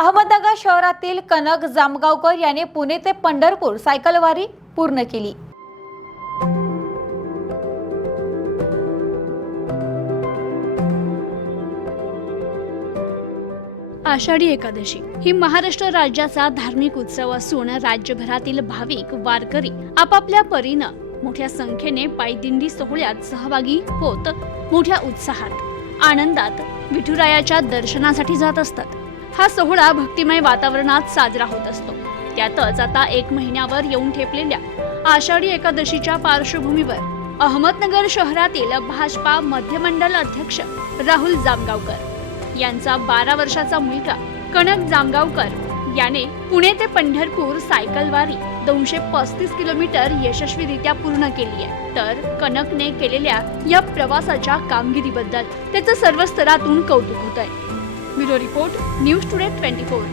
अहमदनगर शहरातील कनक जामगावकर याने पुणे ते पंढरपूर सायकलवारी पूर्ण केली। आषाढी एकादशी ही महाराष्ट्र राज्याचा धार्मिक उत्सव असून राज्यभरातील भाविक वारकरी आपापल्या परीनं मोठ्या संख्येने पायदिंडी सोहळ्यात सहभागी होत मोठ्या उत्साहात आनंदात विठुरायाच्या दर्शनासाठी जात असतात। हा सोहळा भक्तिमय वातावरणात साजरा होत असतो। त्यातच आता 1 महिन्यावर येऊन ठेपलेल्या आषाढी एकादशीच्या पार्श्वभूमीवर अहमदनगर शहरातील भाजपा मध्यमंडल अध्यक्ष राहुल जामगावकर यांचा 12 वर्षाचा मुलगा कनक जामगावकर याने पुणे ते पंढरपूर सायकलवारी 235 किलोमीटर यशस्वीरित्या पूर्ण केली आहे। तर कनकने केलेल्या या प्रवासाच्या कामगिरीबद्दल त्याचं सर्व स्तरातून कौतुक होत आहे। Bureau report, news today 24।